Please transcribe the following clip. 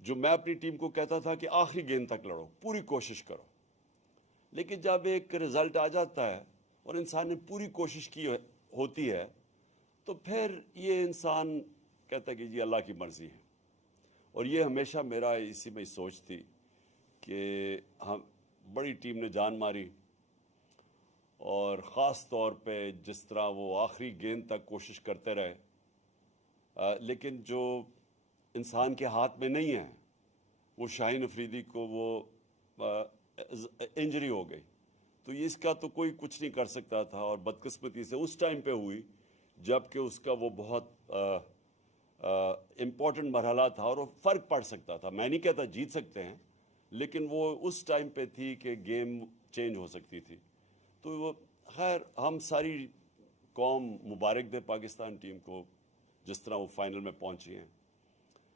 जो मैं अपनी टीम को कहता था कि आखिरी गेंद तक लड़ो, पूरी कोशिश करो। लेकिन जब एक रिजल्ट आ जाता है और इंसान ने पूरी कोशिश की होती है, तो फिर ये इंसान कहता है कि जी अल्लाह की मर्जी है। और ये हमेशा मेरा इसी में सोच थी कि हम बड़ी टीम ने जान मारी, और ख़ास तौर पे जिस तरह वो आखिरी गेंद तक कोशिश करते रहे, लेकिन जो इंसान के हाथ में नहीं है, वो शाहीन अफरीदी को वो इंजरी हो गई, तो इसका तो कोई कुछ नहीं कर सकता था। और बदकिस्मती से उस टाइम पे हुई जबकि उसका वो बहुत इम्पोर्टेंट मरहला था और वो फ़र्क पड़ सकता था। मैं नहीं कहता जीत सकते हैं, लेकिन वो उस टाइम पे थी कि गेम चेंज हो सकती थी। तो वो खैर, हम सारी कौम मुबारक दे पाकिस्तान टीम को जिस तरह वो फाइनल में पहुंची हैं।